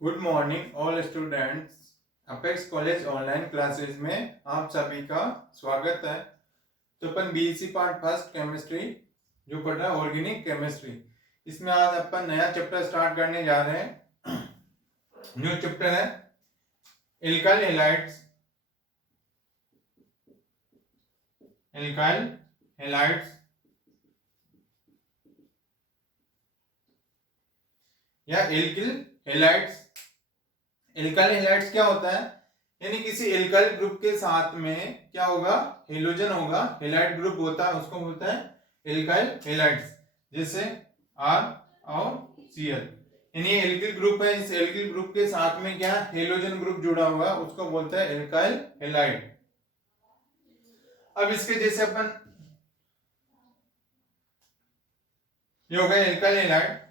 Good morning all students. Apex college online classes में आप सभी का स्वागत है। तो अपन बीएससी पार्ट फर्स्ट केमिस्ट्री जो पढ़ रहा है ऑर्गेनिक केमिस्ट्री, इसमें आज अपन नया चैप्टर स्टार्ट करने जा रहे हैं। जो चैप्टर है एल्काइल हैलाइड्स। एल्काइल हैलाइड्स या एल्किल हैलाइड्स। एल्काइल हैलाइड्स क्या होता है, यानी किसी एल्काइल ग्रुप के साथ में क्या होगा, हेलोजन होगा, हैलाइड ग्रुप होता है, उसको बोलते हैं एल्काइल हैलाइड्स। जैसे आर और Cl, यानी एल्किल ग्रुप है, इस एल्किल ग्रुप के साथ में क्या हेलोजन ग्रुप जुड़ा हुआ है, उसको बोलते हैं एल्काइल हैलाइड। अब इसके जैसे अपन ये हो गया एल्काइल हैलाइड,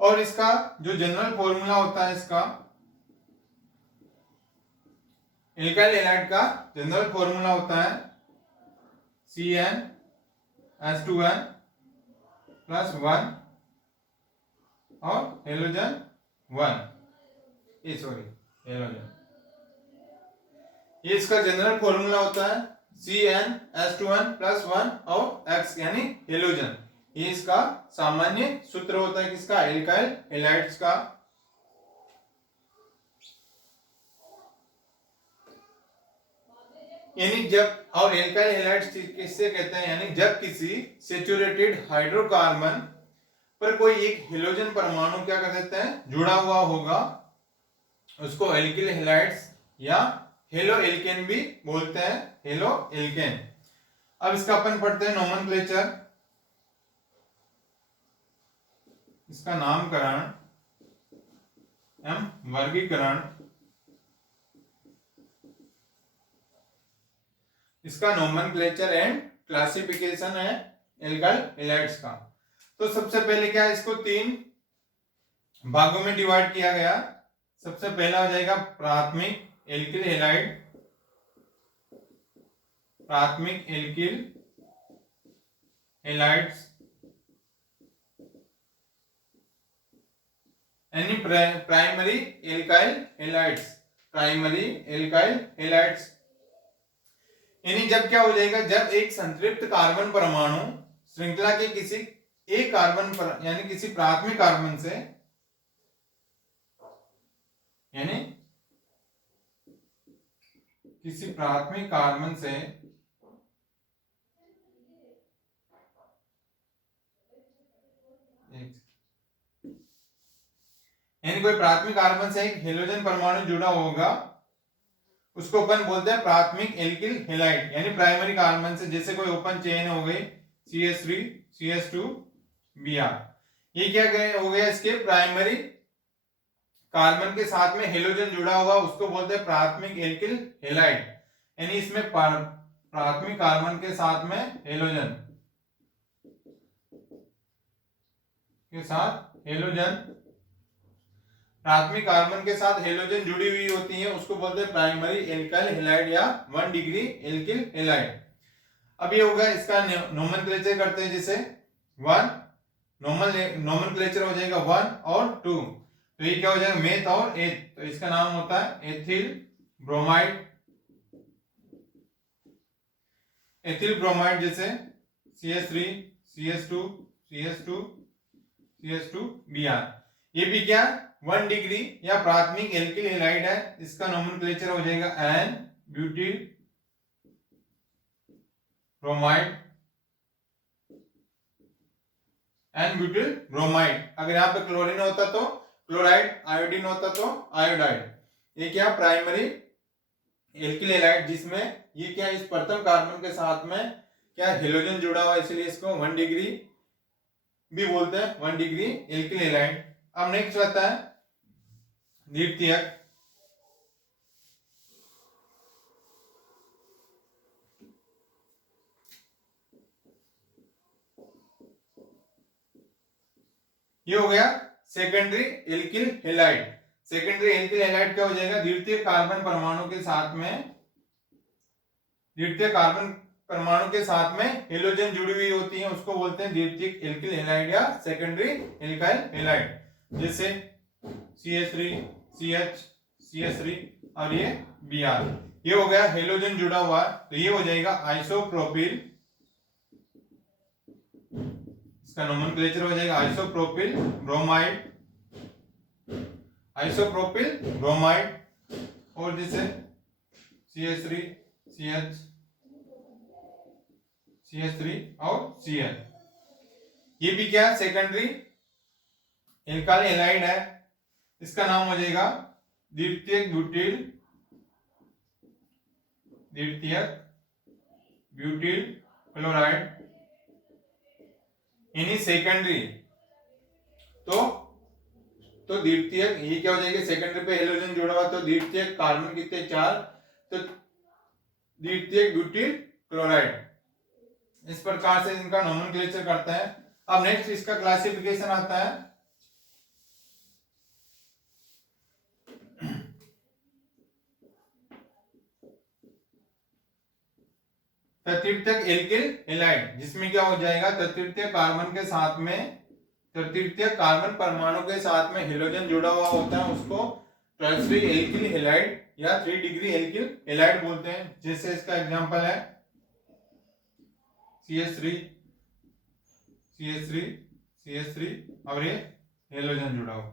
और इसका जो जनरल फॉर्मूला होता है, इसका एल्काइल हैलाइड का जनरल फॉर्मूला होता है CnH2n प्लस 1 और हेलोजन 1, हेलोजन, ये इसका जनरल फॉर्मूला होता है CnH2n प्लस 1 और X यानी हेलोजन। ये इसका सामान्य सूत्र होता है किसका, एल्काइल हैलाइड्स का। यानी जब, और एल्काइल हैलाइड्स किससे कहते हैं, यानी जब किसी सैचुरेटेड हाइड्रोकार्बन पर कोई एक हेलोजन परमाणु क्या कर देते हैं, जुड़ा हुआ होगा, उसको एल्किल हैलाइड्स या हेलो एल्केन भी बोलते हैं, हेलो एल्केन। अब इसका अपन पढ़ते हैं नोमेनक्लेचर, इसका नामकरण एवं वर्गीकरण, इसका नोमेनक्लेचर एंड क्लासिफिकेशन है एल्काइल हैलाइड्स का। तो सबसे पहले क्या है, इसको 3 भागों में डिवाइड किया गया। सबसे पहला हो जाएगा प्राथमिक एल्किल हैलाइड, प्राथमिक एल्किल हैलाइड्स यानी primary alkyl halides, primary alkyl halides. यानी जब क्या हो जाएगा, जब एक संतृप्त कार्बन परमाणु श्रृंखला के किसी एक कार्बन पर, यानी किसी प्राथमिक कार्बन से, यानी किसी प्राथमिक कार्बन से यानी कोई प्राथमिक कार्बन से एक हेलोजन परमाणु जुड़ा होगा, उसको अपन बोलते हैं प्राथमिक एल्किल हैलाइड, यानी प्राइमरी कार्बन से। जैसे कोई ओपन चेन हो गई CH3 CH2 Br, ये क्या हो गया, इसके प्राइमरी कार्बन के साथ में हेलोजन जुड़ा हुआ, उसको बोलते हैं प्राथमिक एल्किल हैलाइड। यानी इसमें प्राथमिक कार्बन के साथ में हेलोजन प्राथमिक कार्बन के साथ हेलोजन जुड़ी हुई होती है, उसको बोलते हैं प्राइमरी एल्काइल हैलाइड या 1 डिग्री एल्किल हैलाइड। अब ये होगा, इसका नोमेनक्लेचर करते हैं। जैसे 1 नोमेनक्लेचर हो जाएगा 1 और 2, तो ये क्या हो जाएगा, मेथ और एथ, तो इसका नाम होता है एथिल ब्रोमाइड। एथिल ब्रोमाइड जैसे CH3 CH2 CH2 CH2 Br, ये भी क्या 1 डिग्री या प्राथमिक एल्किल हैलाइड है। इसका नोमेनक्लेचर हो जाएगा n butyl bromide, n butyl bromide. अगर यहाँ पे क्लोरीन होता तो क्लोराइड, आयोडीन होता तो आयोडाइड। ये क्या प्राइमरी एल्किल हैलाइड, जिसमें ये क्या इस प्रथम कार्बन के साथ में क्या हेलोजन जुड़ा हुआ है, इसलिए इसको 1 डिग्री भी बोलते हैं, 1 डिग्री एल्किल हैलाइड। अब नेक्स्ट आता है द्वितीयक। ये हो गया secondary alkyl halide. Secondary alkyl halide क्या हो जाएगा, द्वितीय कार्बन परमाणु के साथ में, द्वितीय कार्बन परमाणु के साथ में हेलोजन जुड़ी हुई होती है उसको बोलते हैं द्वितीयक एल्किल हैलाइड या सेकेंडरी एल्काइल हैलाइड। जैसे CH3 CH CH3 और ये Br, ये हो गया हेलोजन जुड़ा हुआ, तो ये हो जाएगा आइसोप्रोपिल, इसका नोमेनक्लेचर हो जाएगा आइसोप्रोपिल ब्रोमाइड, आइसोप्रोपिल ब्रोमाइड। और जैसे CH3 CH CH3 और Cl, ये भी क्या सेकेंडरी एल्काइल हैलाइड है, इसका नाम हो जाएगा द्वितीयक ब्यूटिल क्लोराइड, यानी सेकेंडरी। तो द्वितीयक, ये क्या हो जाएगा सेकेंडरी पे हेलोजन जुड़ा हुआ, तो द्वितीयक कार्बन कितने 4, तो द्वितीयक ब्यूटिल क्लोराइड। इस प्रकार से इनका नोमेनक्लेचर करते हैं। अब नेक्स्ट इसका क्लासिफिकेशन आता है। तृतीयक एल्किल हैलाइड, जिसमें क्या हो जाएगा तृतीय कार्बन के साथ में, तृतीय कार्बन परमाणु के साथ में हेलोजन जुड़ा हुआ होता है उसको टर्शियरी एल्किल हैलाइड या 3 डिग्री एल्किल हैलाइड बोलते हैं। जैसे इसका एग्जांपल है CH3 CH3 CH3 और ये हेलोजन जुड़ा हुआ,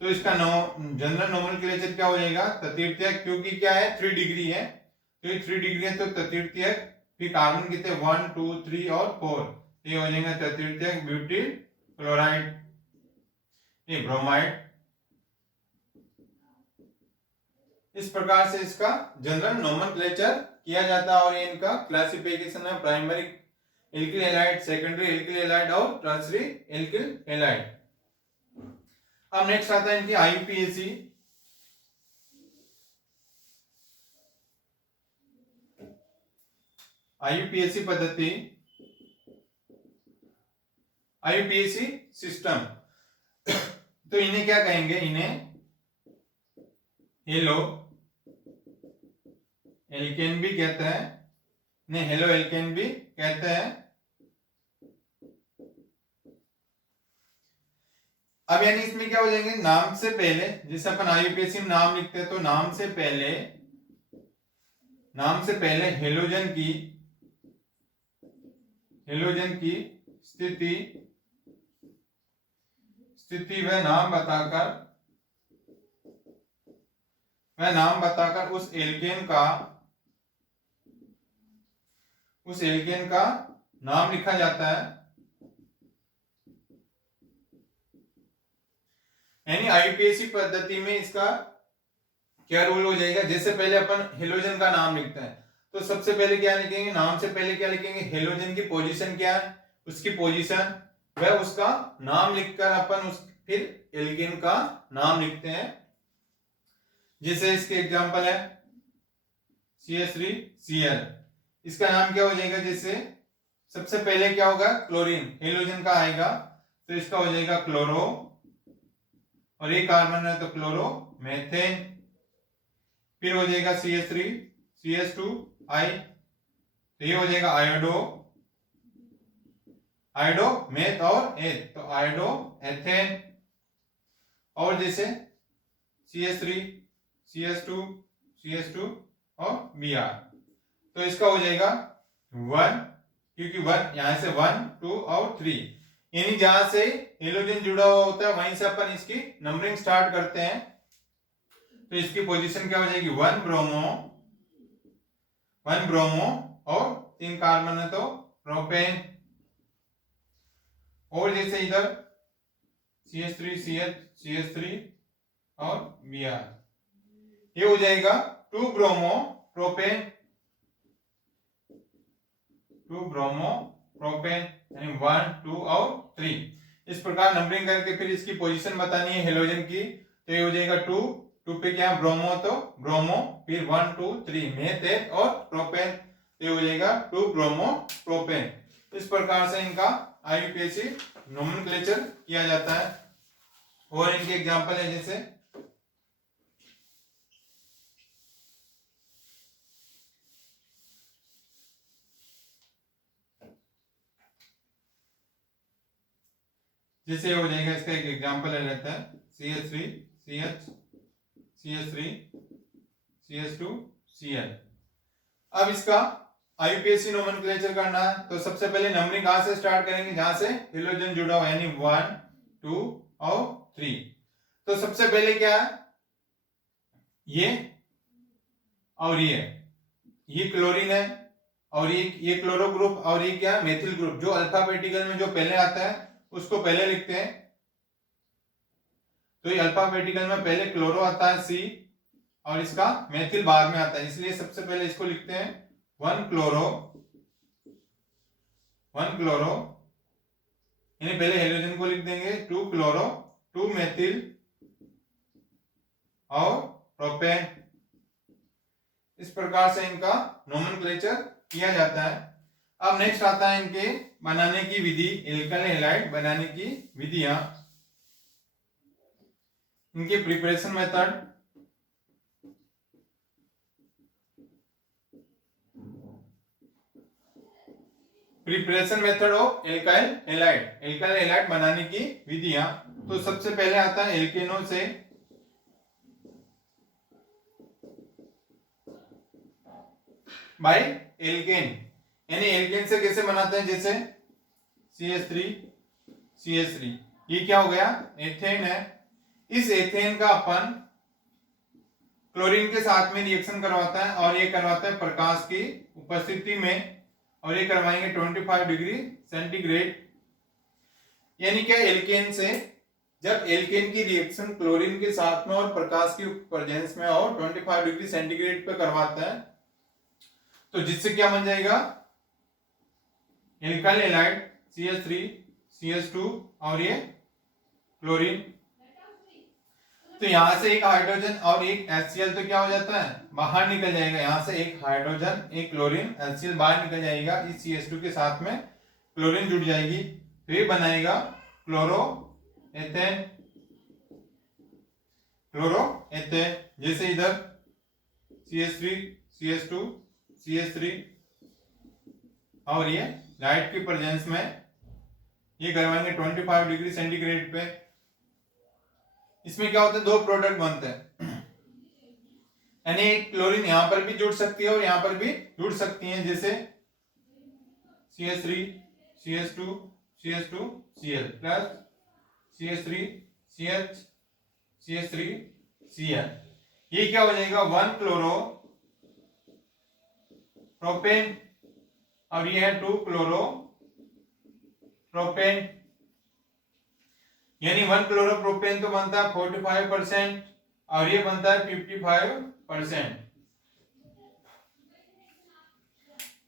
तो इसका जनरल नोमेनक्लेचर क्या हो जाएगा तृतीय, क्योंकि क्या है 3 डिग्री है, तो ये 3 डिग्री है तो तृतीय, फिर कार्बन कितने 1 2 3 और 4, ये हो जाएगा तृतीय ब्यूटिल क्लोराइड, ये ब्रोमाइड। इस प्रकार से इसका जनरल नोमेनक्लेचर किया जाता है और ये इनका क्लासिफिकेशन है primary alkyl halide, secondary alkyl halide और टर्शियरी एल्किल हैलाइड। अब नेक्स्ट आता है इनकी IUPAC। IUPAC पद्धति, IUPAC सिस्टम, तो इन्हें क्या कहेंगे, इन्हें हेलो एल्केन भी कहते हैं, इन्हें हेलो एल्केन भी कहते हैं। अब यानी इसमें क्या हो जाएंगे, नाम से पहले, जैसे अपन IUPAC में नाम लिखते हैं तो नाम से पहले हेलोजन की स्थिति व नाम बताकर उस एल्केन का नाम लिखा जाता है। यानी IUPAC पद्धति में इसका क्या रूल हो जाएगा, जैसे पहले अपन हेलोजन का नाम लिखते हैं तो सबसे पहले क्या लिखेंगे, नाम से पहले क्या लिखेंगे, हेलोजन की पोजीशन क्या है, उसकी पोजीशन वह उसका नाम लिखकर अपन फिर एल्केन का नाम लिखते हैं। जैसे इसके एग्जांपल है CH3Cl, इसका नाम क्या हो जाएगा, जैसे सबसे पहले क्या होगा क्लोरीन हेलोजन का आएगा तो इसका हो जाएगा क्लोरो, और ये कार्बन है तो क्लोरो मेथेन, फिर हो जाएगा CH3 CH2I, तो ये हो जाएगा आयोडो मेथ और एथ, तो आयोडो एथेन। और जैसे CH3 CH2 और Br, तो इसका हो जाएगा 1, क्योंकि 1 यहां से 1 2 और 3, यानी जहां से हेलोजन जुड़ा हुआ होता है वहीं से अपन इसकी नंबरिंग स्टार्ट करते हैं। तो इसकी पोजीशन क्या हो जाएगी 1 ब्रोमो और 3 कार्बन है तो प्रोपेन। और जैसे इधर CH3 CH3 और Br, ये हो जाएगा 2 ब्रोमो प्रोपेन यानी 1 2 और 3। इस प्रकार नंबरिंग करके फिर इसकी पोजीशन बतानी है हेलोजन की, तो ये हो जाएगा 2 पे क्या ब्रोमो तो ब्रोमो, फिर 1 2 3 मेथेन और प्रोपेन, तो ये हो जाएगा 2 ब्रोमो प्रोपेन। इस प्रकार से इनका IUPAC नोमेनक्लेचर किया जाता है। और इनके एग्जांपल है जैसे जैसे हो जाएगा, इसका एक एग्जांपल ले लेते हैं, CH3 CH CH3 CH2 Cl। अब इसका आईयूपीएसी नोमेनक्लेचर करना है, तो सबसे पहले नंबरिंग कहां से स्टार्ट करेंगे, जहां से हेलोजन जुड़ा हो, यानी 1 2 और 3। तो सबसे पहले क्या है, ये और ये क्लोरीन है, और ये क्लोरो ग्रुप, और ये क्या है, मेथिल ग्रुप। जो अल्फाबेटिकल में जो पहले आता है उसको पहले लिखते हैं। तो ये अल्फाबेटिकल में पहले क्लोरो आता है C, और इसका मेथिल बाद में आता है, इसलिए सबसे पहले इसको लिखते हैं 1 क्लोरो, यानी पहले हेलोजन को लिख देंगे 2 क्लोरो, 2 मेथिल और प्रोपेन। इस प्रकार से इनका नोमेनक्लेचर किया जाता है। अब नेक्स्ट आता है इनके बनाने की विधि, एल्काइल हैलाइड बनाने की विधियां, इनके preparation method. Preparation method of alkyl halide बनाने की विधियां। तो सबसे पहले आता है एल्केनो से। भाई एल्केन, यानी एल्केन से कैसे बनाते हैं, जैसे CH3 ये क्या हो गया, एथेन है। इस एथेन का अपन क्लोरीन के साथ में रिएक्शन करवाता है, और ये करवाता है प्रकाश की उपस्थिति में, और ये करवाएंगे 25 डिग्री सेंटीग्रेड। यानी क्या, एल्केन से जब एल्केन की रिएक्शन क्लोरीन के साथ में और प्रकाश की प्रेजेंस में और 25 डिग्री सेंटीग्रेड पे करवाता है, तो जिससे क्या बन जाएगा, एल्काइल हैलाइड CH3 CH2 और ये क्लोरीन। तो यहां से एक हाइड्रोजन और एक HCl तो क्या हो जाता है, बाहर निकल जाएगा। यहां से एक हाइड्रोजन एक क्लोरीन HCl बाहर निकल जाएगा, इस CH2 के साथ में क्लोरीन जुड़ जाएगी, तो ये बनाएगा क्लोरो एथेन। जैसे इधर CH3 CH2 CH3 और ये लाइट की प्रेजेंस में ये करवाएंगे 25 डिग्री सेंटीग्रेड पे। इसमें क्या होता है, दो प्रोडक्ट बनते हैं, यानी क्लोरीन यहां पर भी जुड़ सकती है और यहां पर भी जुड़ सकती है, जैसे CH3 CH2 CH2 Cl plus CH3 CH CH3 Cl। ये क्या हो जाएगा, 1 क्लोरो प्रोपेन, और ये है 2 क्लोरो प्रोपेन। यानी 1 क्लोरो प्रोपेन तो बनता है 45% और ये बनता है 55%।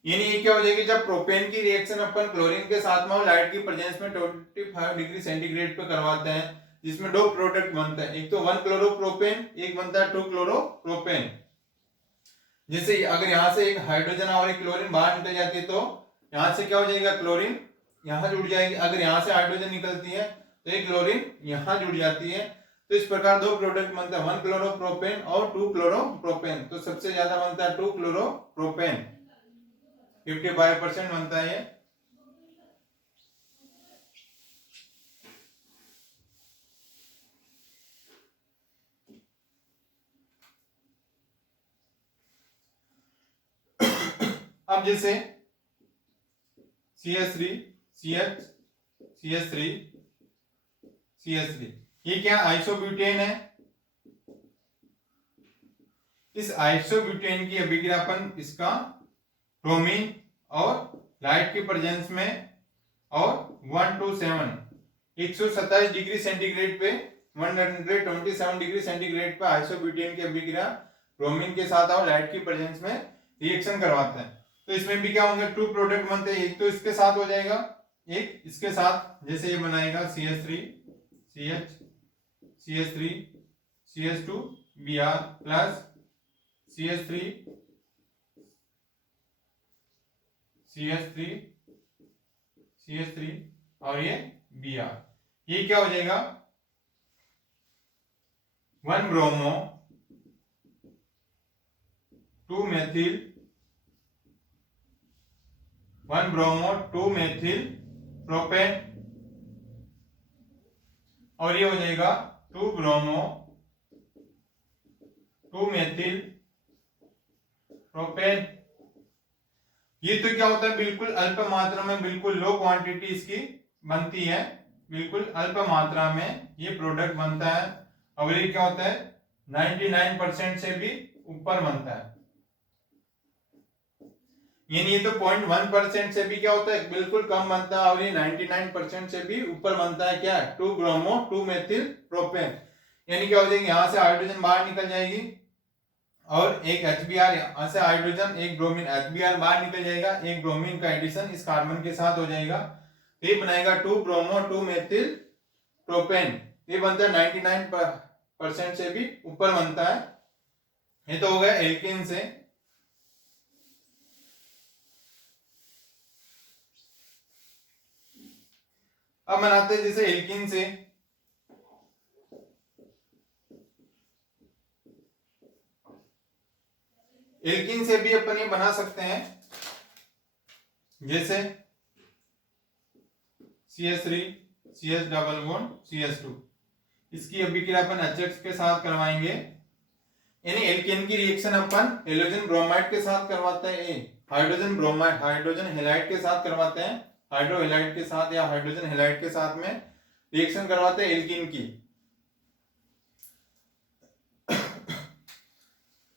यानी ये क्या हो जाएगी, जब प्रोपेन की रिएक्शन अपन क्लोरीन के साथ में और लाइट की प्रेजेंस में 25 डिग्री सेंटीग्रेड पे करवाते हैं, जिसमें दो प्रोडक्ट बनते हैं, एक तो 1 क्लोरो प्रोपेन, एक बनता है 2 क्लोरो प्रोपेन। जैसे अगर यहां से एक हाइड्रोजन और एक क्लोरीन बाहर निकल जाती है, तो यहां से क्या हो जाएगा, क्लोरीन यहां जुड़ जाएगी। अगर यहां से हाइड्रोजन निकलती है तो एक क्लोरीन यहां जुड़ जाती है। तो इस प्रकार दो प्रोडक्ट बनता है, 1 क्लोरो प्रोपेन और 2 क्लोरो प्रोपेन। तो सबसे ज्यादा बनता है 2 क्लोरो प्रोपेन, 55% बनता है ये। अब जैसे CH3 CH CH3 CH3 ये क्या, आइसोब्यूटेन है। इस आइसोब्यूटेन की अभिक्रिया अपन इसका ब्रोमीन और लाइट की प्रेजेंस में और 127 डिग्री सेंटीग्रेड पे 127 डिग्री सेंटीग्रेड पे आइसोब्यूटेन की अभिक्रिया ब्रोमीन के साथ और लाइट की प्रेजेंस में रिएक्शन करवाते हैं। तो इसमें भी क्या होंगे, 2 प्रोडक्ट बनते हैं, एक तो इसके साथ हो जाएगा, एक इसके साथ। जैसे ये बनाएगा CH3 CH CH3 CH2 Br plus CH3 CH3 CH3 और ये Br। ये क्या हो जाएगा, 1 bromo 2 methyl 1 bromo 2 methyl propane. और ये हो जाएगा 2 ब्रोमो 2 मेथिल प्रोपेन। ये तो क्या होता है, बिल्कुल अल्प मात्रा में, बिल्कुल लो क्वांटिटी इसकी बनती है, बिल्कुल अल्प मात्रा में ये प्रोडक्ट बनता है। और ये क्या होता है 99% से भी ऊपर बनता है, यानी ये तो 0.1% से भी क्या होता है बिल्कुल कम बनता है, और ये 99% से भी ऊपर बनता है। क्या 2 ब्रोमो 2 मेथिल प्रोपेन, यानी क्या हो जाएगी, यहाँ से हाइड्रोजन बाहर निकल जाएगी और एक HBr, यहाँ से हाइड्रोजन एक ब्रोमीन HBr बाहर निकल जाएगा, एक ब्रोमीन का एडिशन इस कार्बन के साथ हो जाएगा, ये बनाएगा 2 ब्रोमो 2 मेथिल प्रोपेन। ये बनता है 99% से भी ऊपर बनता है। ये तो हो गया एल्केन से। अब बनाते हैं जैसे एल्कीन से। एल्कीन से भी अपन ये बना सकते हैं, जैसे CH3 CH double bond CH2, इसकी अभिक्रिया अपन HX के साथ करवाएंगे, यानी एल्केन की रिएक्शन अपन हेलोजन ब्रोमाइड के साथ करवाते हैं, हाइड्रोजन ब्रोमाइड हाइड्रोजन हैलाइड के साथ करवाते हैं, हाइड्रो हैलाइड के साथ या हाइड्रोजन हैलाइड के साथ में रिएक्शन करवाते हैं एल्कीन की।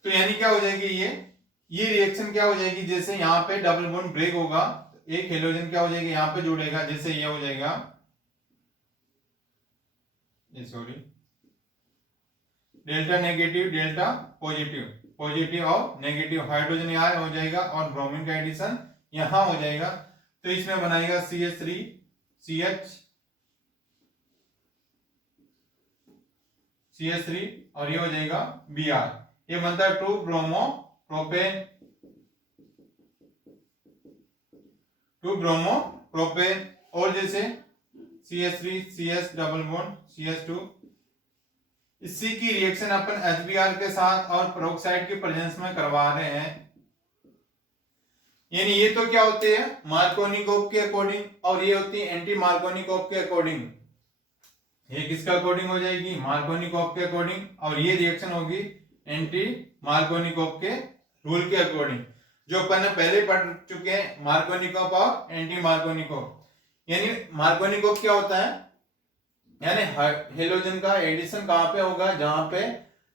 तो यानी क्या हो जाएगी, ये रिएक्शन क्या हो जाएगी, जैसे यहाँ पे डबल बॉन्ड ब्रेक होगा, एक हेलोजन क्या हो जाएगी यहाँ पे जुड़ेगा, जैसे ये हो जाएगा, ये sorry delta negative delta positive, positive और नेगेटिव, हाइड्रोजन यहाँ हो जाएगा और ब्रोमीन का एडिशन यहाँ हो जाएगा। तो इसमें बनाएगा CH3 CH3 और ये हो जाएगा Br, ये बनता है 2 ब्रोमो प्रोपेन 2 ब्रोमो प्रोपेन। और जैसे CH3 CH double bond CH2, इसी की रिएक्शन अपन HBr के साथ और पेरोक्साइड की प्रेजेंस में करवा रहे हैं, यानी ये तो क्या होते हैं मार्कोनिकोव के अकॉर्डिंग, और ये होती है एंटी मार्कोनिकोव के अकॉर्डिंग। ये किसका अकॉर्डिंग हो जाएगी, मार्कोनिकोव के अकॉर्डिंग, और ये रिएक्शन होगी एंटी मार्कोनिकोव के रूल के अकॉर्डिंग, जो अपन पहले पढ़ चुके हैं, मार्कोनिकोव और एंटी मार्कोनिकोव। यानी मार्कोनिकोव क्या होता है, यानी हेलोजन का एडिशन कहां पे होगा, जहां पे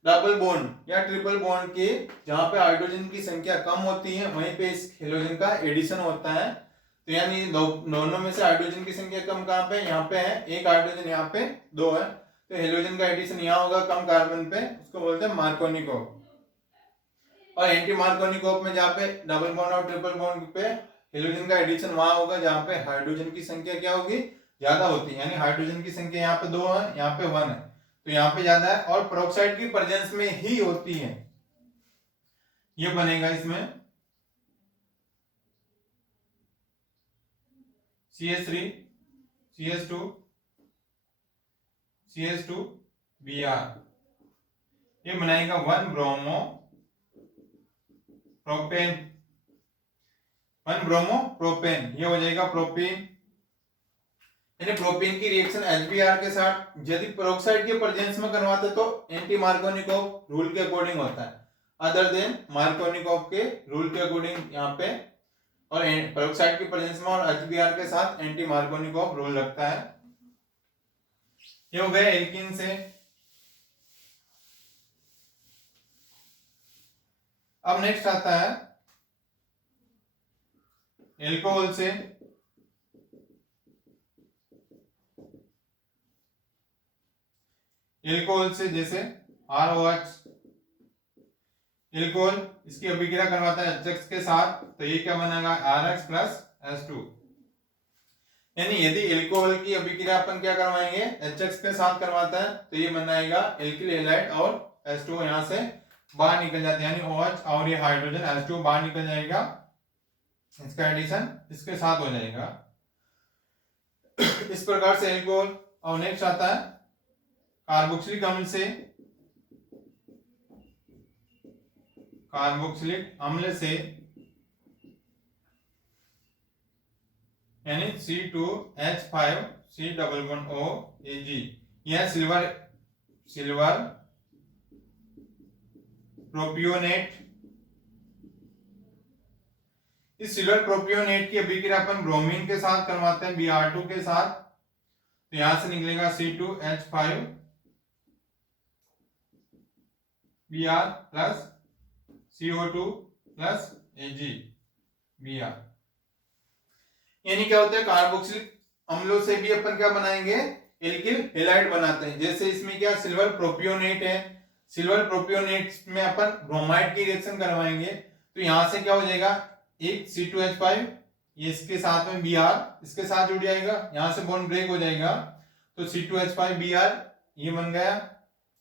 डबल बॉन्ड या ट्रिपल बॉन्ड की जहां पे हाइड्रोजन की संख्या कम होती है वहीं पे इस हेलोजन का एडिशन होता है। तो यानी दोनों में से हाइड्रोजन की संख्या कम कहां पे, यहाँ पे है, एक हाइड्रोजन यहाँ पे 2 है, तो हेलोजन का एडिशन यहाँ होगा कम कार्बन पे, उसको बोलते हैं मार्कोनिकोव। और एंटी मार्कोनिकोव में जहाँ पे डबल बॉन्ड और ट्रिपल बॉन्ड पे हेलोजन का एडिशन वहां होगा जहाँ पे हाइड्रोजन की संख्या क्या होगी, ज्यादा होती है, यानी हाइड्रोजन की संख्या यहाँ पे 2 है, यहाँ पे 1 है, तो यहाँ पे ज्यादा है, और पेरोक्साइड की प्रेजेंस में ही होती है। ये बनेगा इसमें CH3 CH2 CH2 Br, ये बनाएगा 1 ब्रोमो प्रोपेन 1 ब्रोमो प्रोपेन, ये हो जाएगा प्रोपेन। यानी प्रोपेन की रिएक्शन HBr के साथ यदि पेरोक्साइड के प्रेजेंस में करवाते तो एंटी मार्कोनिकोव रूल के अकॉर्डिंग होता है, अदर देन मार्कोनिकोव के रूल के अकॉर्डिंग यहाँ पे, और पेरोक्साइड की प्रेजेंस में और HBr के साथ एंटी मार्कोनिकोव रूल लगता है। ये हो गए एल्कीन से। अब नेक्स्ट आता है एल्कोहल से। एल्कोहल से जैसे ROH, एल्कोहल इसकी अभिक्रिया करवाता है HX के साथ, तो ये क्या बनेगा RX प्लस H2। यानी यदि एल्कोहल की अभिक्रिया अपन क्या करवाएंगे HX के साथ करवाता है तो ये बनाएगा एल्किल हैलाइड और H2 यहाँ से बाहर निकल जाते हैं, यानी OH और ये हाइड्रोजन H2 बाहर निकल जाएगा, इसका एडिशन इसके साथ हो जाएगा। इस प्रकार से एल्कोहल। और नेक्स्ट आता है कार्बोक्सिलिक अम्ल से। कार्बोक्सिलिक अम्ल से यानी C2H5 C double bond O Ag, यह सिल्वर प्रोपियोनेट। इस सिल्वर प्रोपियोनेट की अभिक्रिया अपन ब्रोमीन के साथ करवाते हैं, Br2 के साथ, तो यहां से निकलेगा C2H5 Br plus CO2 plus AgBr। यानी क्या होता है, कार्बोक्सिलिक अम्लों से भी अपन क्या बनाएंगे, एल्किल हैलाइड बनाते हैं। जैसे इसमें क्या सिल्वर प्रोपियोनेट है, सिल्वर प्रोपियोनेट में अपन ब्रोमाइड की रिएक्शन करवाएंगे, तो यहां से क्या हो जाएगा, एक C2H5 ये इसके साथ में Br इसके साथ जुड़ जाएगा, यहां से बॉन्ड ब्रेक हो जाएगा, तो C2H5 Br ये बन गया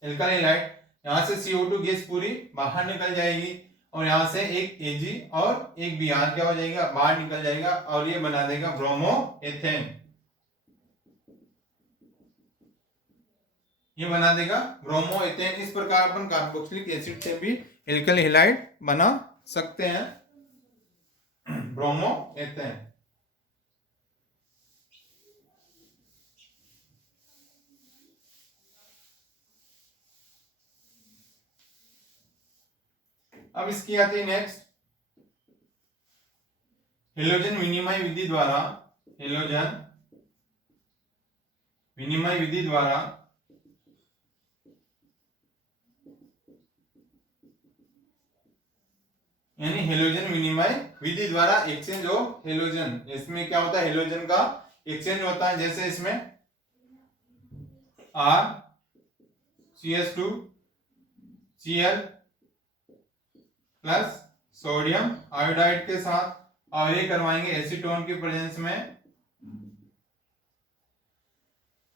एल्काइल हैलाइड। यहां से CO2 गैस पूरी बाहर निकल जाएगी और यहां से एक Ag और एक Br क्या हो जाएगा, बाहर निकल जाएगा और ये बना देगा ब्रोमो एथेन। ये बना देगा ब्रोमो एथेन। इस प्रकार अपन कार्बोक्सिलिक एसिड से भी एल्काइल हैलाइड बना सकते हैं, ब्रोमो एथेन। अब इसकी आती है नेक्स्ट, हेलोजन विनिमय विधि द्वारा, हेलोजन विनिमय विधि द्वारा यानी हेलोजन विनिमय विधि द्वारा एक्सचेंज ऑफ हेलोजन। इसमें क्या होता है, हेलोजन का एक्सचेंज होता है। जैसे इसमें RCH2 Cl plus sodium iodide के साथ, और ये करवाएंगे एसीटोन की प्रेजेंस में।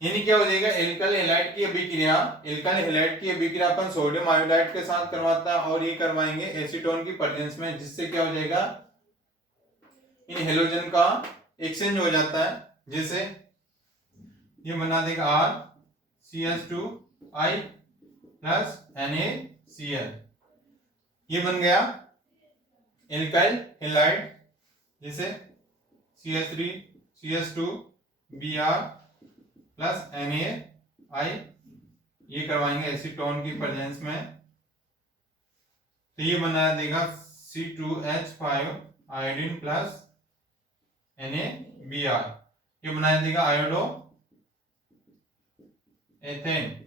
यानी क्या हो जाएगा, एल्काइल हैलाइड की अभिक्रिया, एल्काइल हैलाइड की अभिक्रिया अपन सोडियम आयोडाइड के साथ करवाता है और ये करवाएंगे एसीटोन की प्रेजेंस में, जिससे क्या हो जाएगा, इन हेलोजन का एक्सचेंज हो जाता है। जैसे ये बना देगा RCH2I प्लस NaCl, ये बन गया एल्काइल हैलाइड। जैसे CH3 CH2 Br plus NaI, ये करवाएंगे एसीटोन की प्रेजेंस में, तो ये बना देगा C2H5 आयोडीन प्लस NaBr, ये बना देगा आयोडो एथेन।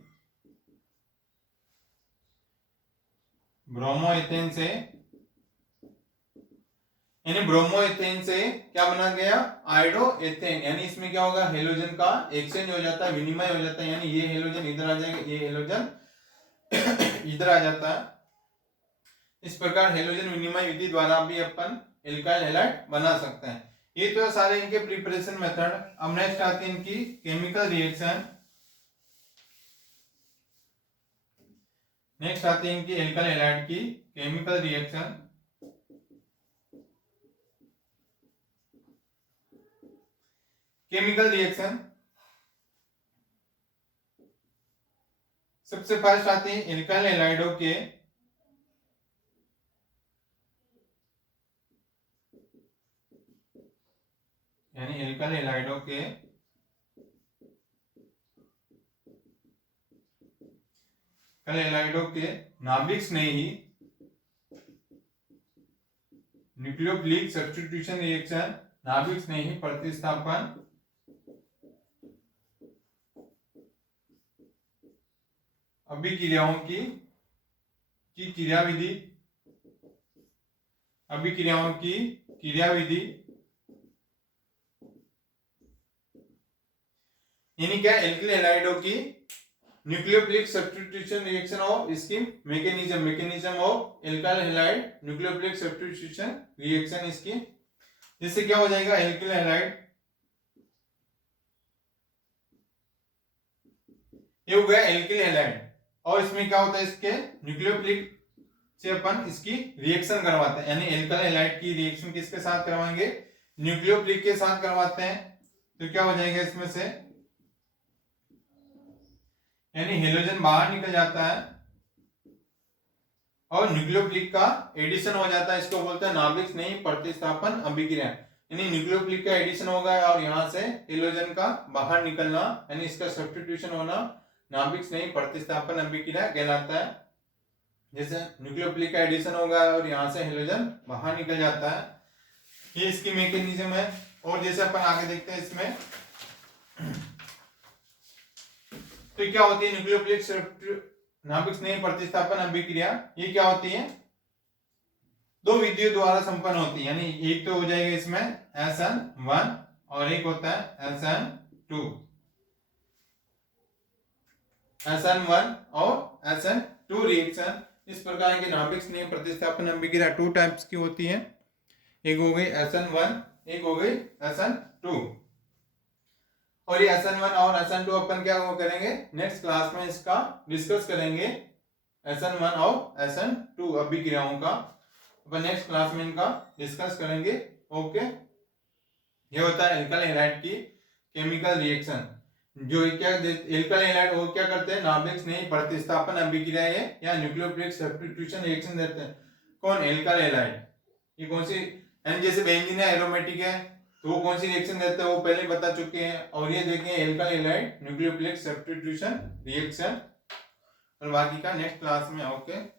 ब्रोमो एथेन से, यानी ब्रोमो एथेन से क्या बना गया, आयोडो एथेन। यानी इसमें क्या होगा, हेलोजन का एक्सचेंज हो जाता है, विनिमय हो जाता है। यानी ये हेलोजन इधर आ जाएगा, ये हेलोजन इधर आ जाता है। इस प्रकार हेलोजन विनिमय विधि द्वारा भी अपन एल्काइल हैलाइड बना सकते हैं। ये तो सारे इनके प्रिपरेशन मेथड। अब नेक्स्ट आती है इनकी केमिकल रिएक्शन। नेक्स्ट आती है इनकी एल्काइल हैलाइड की केमिकल रिएक्शन। केमिकल रिएक्शन सबसे फर्स्ट आते हैं एल्काइल हैलाइडों के यानी एल्काइल हैलाइडों के नाभिक स्नेही न्यूक्लियोफिलिक सब्स्टिट्यूशन रिएक्शन, नाभिक स्नेही प्रतिस्थापन अभिक्रियाओं की क्रियाविधि, अभिक्रियाओं की क्रियाविधि। यानी क्या, एल्काइल हैलाइडों की न्यूक्लियोफिलिक सब्स्टिट्यूशन रिएक्शन ऑफ इसकी mechanism of alkyl halide nucleophilic substitution reaction इसकी। जिससे क्या हो जाएगा, एल्काइल हैलाइड ये हो गया एल्काइल हैलाइड, और इसमें क्या होता है, इसके न्यूक्लियोफिलिक से अपन इसकी रिएक्शन करवाते हैं। यानी एल्काइल हैलाइड की रिएक्शन किसके साथ करवाएंगे, न्यूक्लियोफिलिक के साथ करवाते हैं। तो क्या हो जाएगा इसमें से, यानी हेलोजन बाहर निकल जाता है और न्यूक्लियोफिलिक का एडिशन हो जाता है। इसको बोलते हैं नाभिक स्नेही प्रतिस्थापन अभिक्रिया। यानी न्यूक्लियोफिलिक का एडिशन होगा और यहां से हेलोजन का बाहर निकलना, यानी इसका सब्स्टिट्यूशन होना नाभिक स्नेही प्रतिस्थापन अभिक्रिया कहलाता है। जैसे न्यूक्लियोफिलिक का एडिशन होगा और यहाँ से हाइड्रोजन बाहर निकल जाता है, ये इसकी मैकेनिज्म है। और जैसे अपन आगे देखते हैं इसमें, तो क्या होती है न्यूक्लियोफिलिक नाभिक स्नेही प्रतिस्थापन अभिक्रिया, ये क्या होती है, दो विधियों द्वारा संपन्न होती है। यानी एक तो हो जाएगा इसमें SN1 और एक होता है SN2। SN1 और SN2 रिएक्शन, इस प्रकार के नाभिक स्नेही प्रतिस्थापन अभिक्रिया 2 टाइप्स की होती है। एक हो गई SN1, एक हो गई SN2। और ये SN1 और SN2 अपन क्या करेंगे, नेक्स्ट क्लास में इसका डिस्कस करेंगे, SN1 और SN2 अभिक्रियाओं का अपन नेक्स्ट क्लास में इनका डिस्कस करेंगे। ओके, ये होता है एल्काइल हैलाइड की केमिकल रिएक्शन। जो क्या एल्काइल हैलाइड वो क्या करते हैं, नाभिक स्नेही प्रतिस्थापन अभिक्रिया या न्यूक्लियोफिलिक सब्स्टिट्यूशन रिएक्शन देते हैं। कौन, एल्काइल हैलाइड। ये कौन सी, यानी जैसे बेंजीन है, एरोमेटिक है, तो वो कौन सी रिएक्शन देते हैं वो पहले बता चुके हैं। और ये देखें alkyl halide nucleophilic substitution reaction, और बाकी का नेक्स्ट क्लास में। ओके।